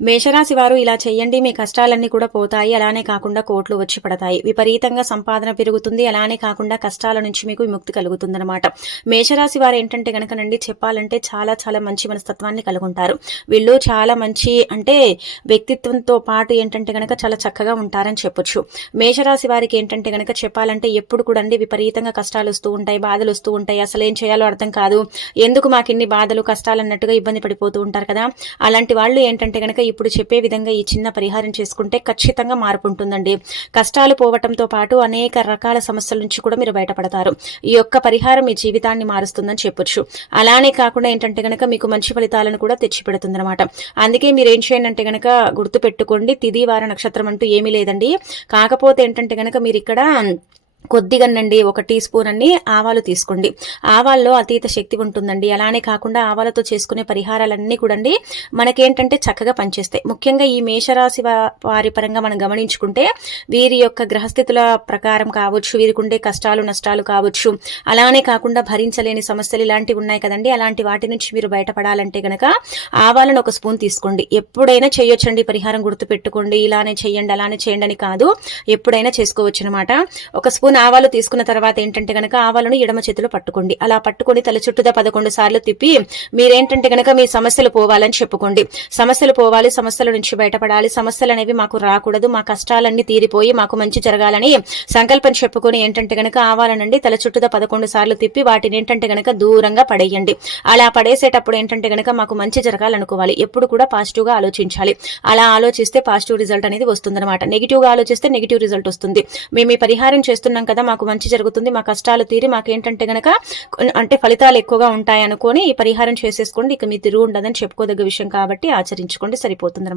మేషరాశి వారు ఇలా చేయండి మీ కష్టాలన్నీ కూడా పోతాయి అలానే కాకుండా కోట్లు వచ్చి పడతాయి. విపరీతంగా సంపాదన పెరుగుతుంది అలానే కాకుండా కష్టాల నుంచి మీకు విముక్తి కలుగుతుందన్నమాట. మేషరాశి వారు ఏంటంటే గనకనండి చెప్పాలంటే చాలా చాలా మంచి మనస్తత్వాన్ని కలుగుంటారు. వీళ్ళు చాలా మంచి అంటే వ్యక్తిత్వంతో పాటు ఏంటంటే గనక చాలా చక్కగా ఉంటారని చెప్పొచ్చు. మేషరాశి వారికి ఏంటంటే గనక చెప్పాలంటే ఎప్పుడు కూడా అండి విపరీతంగా కష్టాలు వస్తూ ఉంటాయి బాధలు వస్తూ ఉంటాయి. అసలు ఏం చేయాలో అర్థం కాదు. ఎందుకు మాకు ఇన్ని బాధలు కష్టాలు అన్నట్టుగా ఇబ్బంది పడిపోతూ ఉంటారు కదా? అలాంటి వాళ్ళు ఏంటంటే గనక ఇప్పుడు చెప్పే విధంగా ఈ చిన్న పరిహారం చేసుకుంటే ఖచ్చితంగా మార్పు ఉంటుందండి కష్టాలు పోవటంతో పాటు అనేక రకాల సమస్యల నుంచి కూడా మీరు బయటపడతారు. ఈ యొక్క పరిహారం మీ జీవితాన్ని మారుస్తుందని చెప్పొచ్చు. అలానే కాకుండా ఏంటంటే గనక మీకు మంచి ఫలితాలను కూడా తెచ్చిపెడుతుంది అనమాట అందుకే మీరు ఏం చేయండి అంటే గనక గుర్తు పెట్టుకోండి తిది వార నక్షత్రం అంటూ ఏమీ లేదండి. కాకపోతే ఏంటంటే గనక మీరు ఇక్కడ కొద్దిగానండి ఒక టీ స్పూన్ అన్ని ఆవాలు తీసుకోండి. ఆవాల్లో అతీత శక్తి ఉంటుందండి. అలానే కాకుండా ఆవాలతో చేసుకునే పరిహారాలన్నీ కూడా మనకేంటంటే చక్కగా పనిచేస్తాయి. ముఖ్యంగా ఈ మేషరాశి వారి పరంగా మనం గమనించుకుంటే వీరి యొక్క గ్రహస్థితుల ప్రకారం కావచ్చు వీరికి ఉండే కష్టాలు నష్టాలు కావచ్చు అలానే కాకుండా భరించలేని సమస్యలు ఇలాంటివి ఉన్నాయి కదండి. అలాంటి వాటి నుంచి మీరు బయటపడాలంటే గనక ఆవాలను ఒక స్పూన్ తీసుకోండి. ఎప్పుడైనా చేయొచ్చండి. పరిహారం గుర్తు పెట్టుకోండి ఇలానే చేయండి అలానే చేయండి అని కాదు. ఎప్పుడైనా చేసుకోవచ్చు అనమాట ఒక స్పూన్ ఆవాలు తీసుకున్న తర్వాత ఏంటంటే గనక ఆవాలను ఎడమ చేతిలో పట్టుకోండి. అలా పట్టుకొని తల చుట్టూదా పదకొండు సార్లు తిప్పి మీరేంటంటే గనక మీ సమస్యలు పోవాలని చెప్పుకోండి. సమస్యలు పోవాలి సమస్యల నుంచి బయటపడాలి. సమస్యలు అనేవి మాకు రాకూడదు మా కష్టాలన్నీ తీరిపోయి మాకు మంచి జరగాలని సంకల్పం చెప్పుకొని ఏంటంటే గనక ఆవాలనండి తల చుట్టూదా పదకొండు సార్లు తిప్పి వాటిని ఏంటంటే గనక దూరంగా పడేయండి. అలా పడేసేటప్పుడు ఏంటంటే గనక మాకు మంచి జరగాలనుకోవాలి. ఎప్పుడు కూడా పాజిటివ్గా ఆలోచించాలి. అలా ఆలోచిస్తే పాజిటివ్ రిజల్ట్ అనేది వస్తుందన్నమాట. నెగిటివ్గా ఆలోచిస్తే నెగిటివ్ రిజల్ట్ వస్తుంది. మేము ఈ పరిహారం చేస్తున్న అనుకున్నాం కదా మాకు మంచి జరుగుతుంది మా కష్టాలు తీరి మాకేంటంటే గనక అంటే ఫలితాలు ఎక్కువగా ఉంటాయి అనుకొని ఈ పరిహారం చేసేసుకోండి ఇక మీ తిరుగు ఉండదని చెప్పుకోదగ్గ విషయం కాబట్టి ఆచరించుకోండి సరిపోతుంది